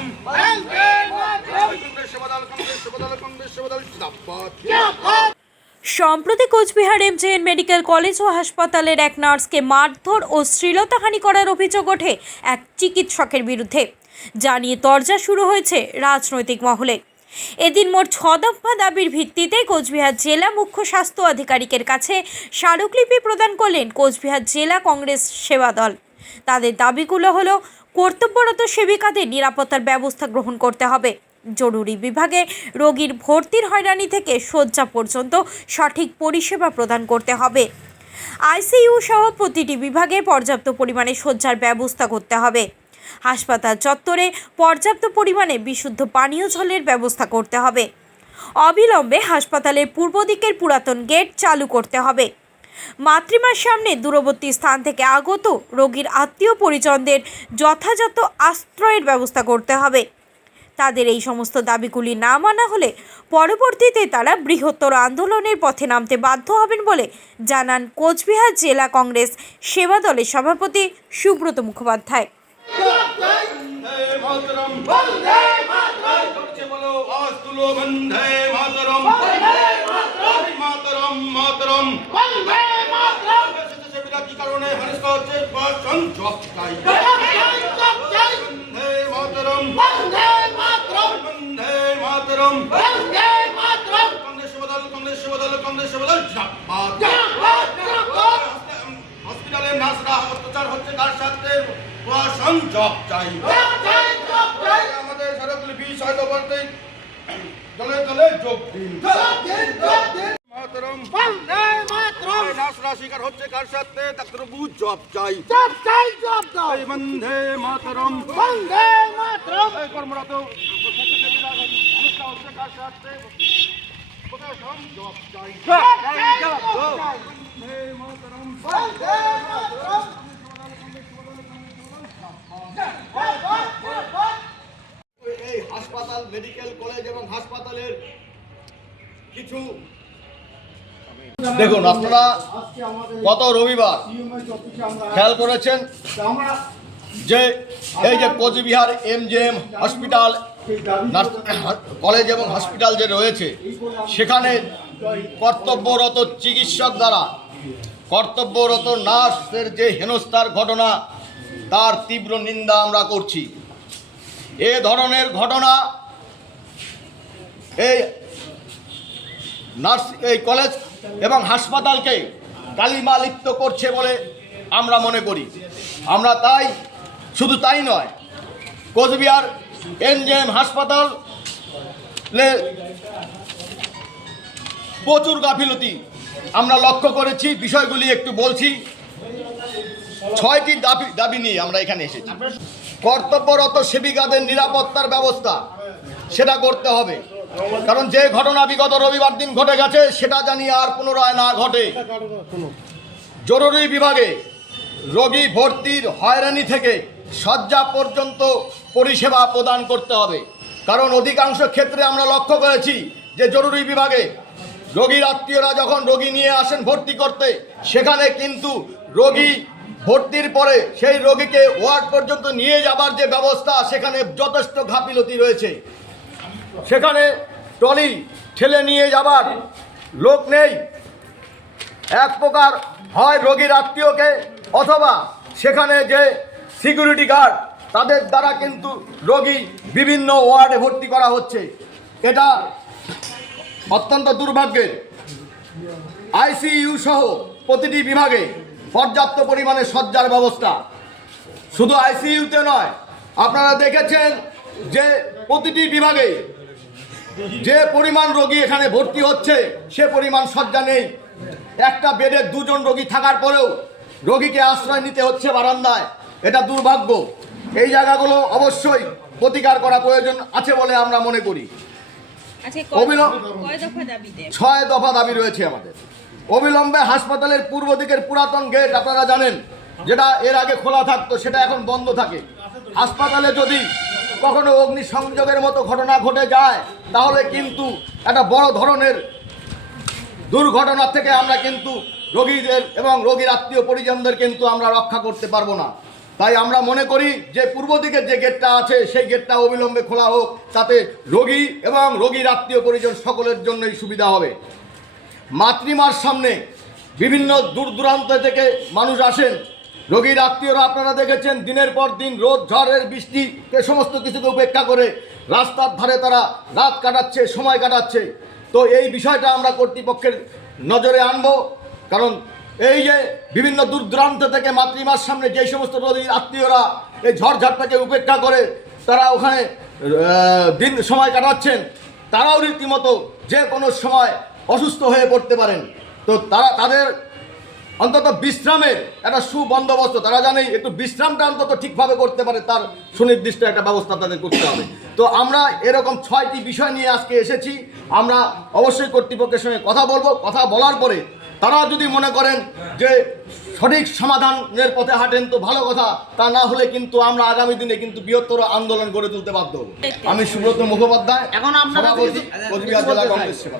মাতরম কংগ্রেস সেবাদল কংগ্রেস সেবাদল কংগ্রেস সেবাদল জিন্দাবাদ। সম্প্রতি Cooch Behar MJN medical college ও হাসপাতালের এক নার্সকে মারধর ও শ্লীলতাহানি করার অভিযোগ ওঠে এক চিকিৎসকের বিরুদ্ধে, যা নিয়ে তরজা শুরু হয়েছে রাজনৈতিক মহলে। এদিন মোট 6 দফা দাবির ভিত্তিতে কোচবিহার জেলা মুখ্য স্বাস্থ্য আধিকারিকের কাছে স্মারকলিপি প্রদান করলেন কোচবিহার জেলা কংগ্রেস সেবা দল। তাদের দাবিগুলো হলো, কর্তব্যরত সেবিকাদের নিরাপত্তার ব্যবস্থা গ্রহণ করতে হবে, জরুরি বিভাগে রোগীর ভর্তির হয়রানি থেকে শয্যা পর্যন্ত সঠিক পরিষেবা প্রদান করতে হবে, আইসিইউ সহ প্রতিটি বিভাগে পর্যাপ্ত পরিমাণে শয্যার ব্যবস্থা করতে হবে, হাসপাতাল চত্বরে পর্যাপ্ত পরিমাণে বিশুদ্ধ পানীয় জলের ব্যবস্থা করতে হবে, অবিলম্বে হাসপাতালের পূর্ব দিকের পুরাতন গেট চালু করতে হবে, মাতৃমার সামনে দূরবর্তী স্থান থেকে আগত রোগীর আত্মীয় পরিজনদের যথাযথ আশ্রয়ের ব্যবস্থা করতে হবে। তাদের এই সমস্ত দাবিগুলি না মানা হলে পরবর্তীতে তারা বৃহত্তর আন্দোলনের পথে নামতে বাধ্য হবেন বলে জানান কোচবিহার জেলা কংগ্রেস সেবা দলের সভাপতি সুব্রত মুখোপাধ্যায়। হসপিটালের নার্সরা অত্যাচার হচ্ছে, কার সাথে প্রশাসন জব চাই। আমাদের স্মারকলিপি 6 দফাতে দলে দলে যোগ দিন। নার্সরা শিকার হচ্ছে, কার সাথে ডাক্তারবাবু জব চাই। বন্দে মাতরম কর্মরত হচ্ছে, কার সাথে প্রশাসন জব চাই। এই হাসপাতাল, মেডিকেল কলেজ এবং হাসপাতালের কিছু দেখুন, আপনারা গত রবিবার খেয়াল করেছেন যে এই যে কোচবিহার এমজেএম হসপিটাল, কলেজ এবং হসপিটাল যে রয়েছে, সেখানে কর্তব্যরত চিকিৎসক দ্বারা কর্তব্যরত নার্সের যে হেনস্থার ঘটনা, তার তীব্র নিন্দা আমরা করছি। এ ধরনের ঘটনা এই কলেজ এবং হাসপাতালকে কালিমা লিপ্ত করছে বলে আমরা মনে করি। আমরা শুধু তাই নয়, কোচবিহার এমজেএম হাসপাতালে প্রচুর গাফিলতি আমরা লক্ষ্য করেছি। বিষয়গুলি একটু বলছি। 6টি দাবি নিয়ে আমরা এখানে এসেছি। কর্তব্যরত সেবিকাদের নিরাপত্তার ব্যবস্থা সেটা করতে হবে, কারণ যে ঘটনা বিগত রবিবার দিন ঘটে গেছে সেটা জানি আর পুনরায় না ঘটে। জরুরি বিভাগে রোগী ভর্তির হয়রানি থেকে শয্যা পর্যন্ত পরিষেবা প্রদান করতে হবে, কারণ অধিকাংশ ক্ষেত্রে আমরা লক্ষ্য করেছি যে জরুরি বিভাগে রোগীর আত্মীয়রা যখন রোগী নিয়ে আসেন ভর্তি করতে, সেখানে কিন্তু রোগী ভর্তির পরে সেই রোগীকে ওয়ার্ড পর্যন্ত নিয়ে যাবার যে ব্যবস্থা, সেখানে যথেষ্ট গাফিলতি রয়েছে। সেখানে ট্রলি ঠেলে নিয়ে যাবার লোক নেই। এক প্রকার হয় রোগীর আত্মীয়কে অথবা সেখানে যে সিকিউরিটি গার্ড, তাদের দ্বারা কিন্তু রোগী বিভিন্ন ওয়ার্ডে ভর্তি করা হচ্ছে। এটা অত্যন্ত দুর্ভাগ্যের। আইসিইউ সহ প্রতিটি বিভাগে পর্যাপ্ত পরিমাণে শয্যার ব্যবস্থা। শুধু আইসিইউতে নয়, আপনারা দেখেছেন যে প্রতিটি বিভাগে যে পরিমাণ রোগী এখানে ভর্তি হচ্ছে সে পরিমাণ শয্যা নেই। একটা বেডে 2 জন রোগী থাকার পরেও রোগীকে আশ্রয় নিতে হচ্ছে বারান্দায়। এটা দুর্ভাগ্য। এই জায়গাগুলো অবশ্যই প্রতিকার করা প্রয়োজন আছে বলে আমরা মনে করি। 6 দফা দাবি রয়েছে আমাদের। অবিলম্বে হাসপাতালের পূর্ব দিকের পুরাতন গেট, আপনারা জানেন, যেটা এর আগে খোলা থাকতো সেটা এখন বন্ধ থাকে। হাসপাতালে যদি কখনো অগ্নিসংযোগের মতো ঘটনা ঘটে যায়, তাহলে কিন্তু একটা বড় ধরনের দুর্ঘটনা থেকে আমরা কিন্তু রোগীদের এবং রোগীর আত্মীয় পরিজনদের কিন্তু আমরা রক্ষা করতে পারবো না। তাই আমরা মনে করি যে পূর্ব দিকের যে গেটটা আছে সেই গেটটা অবিলম্বে খোলা হোক, তাতে রোগী এবং রোগীর আত্মীয় পরিজন সকলের জন্যই সুবিধা হবে। মাতৃমার সামনে বিভিন্ন দূর দূরান্ত থেকে মানুষ আসেন, রোগীর আত্মীয়রা আপনারা দেখেছেন দিনের পর দিন রোদ ঝড়ের বৃষ্টিকে সমস্ত কিছুকে উপেক্ষা করে রাস্তার ধারে তারা রাত কাটাচ্ছে, সময় কাটাচ্ছে। তো এই বিষয়টা আমরা কর্তৃপক্ষের নজরে আনবো, কারণ এই যে বিভিন্ন দূর দূরান্ত থেকে মাতৃমার সামনে যেই সমস্ত রোগীর আত্মীয়রা এই ঝড়ঝাপটাকে উপেক্ষা করে তারা ওখানে দিন সময় কাটাচ্ছেন, তারাও রীতিমতো যে কোনো সময় অসুস্থ হয়ে পড়তে পারেন। তো তাদের অন্তত বিশ্রামের একটা সুবন্দোবস্ত, তারা জানে একটু বিশ্রামটা অন্তত ঠিকভাবে করতে পারে, তার সুনির্দিষ্ট একটা ব্যবস্থা তাদের করতে হবে। তো আমরা এরকম 6টি বিষয় নিয়ে আজকে এসেছি। আমরা অবশ্যই কর্তৃপক্ষের সঙ্গে কথা বলবো, কথা বলার পরে তারা যদি মনে করেন যে সঠিক সমাধানের পথে হাঁটেন তো ভালো কথা, তা না হলে কিন্তু আমরা আগামী দিনে কিন্তু বৃহত্তর আন্দোলন গড়ে তুলতে বাধ্য হব। আমি সুব্রত মুখোপাধ্যায়, এখন আপনারা সভাপতি, কোচবিহার জেলা কংগ্রেস সেবা।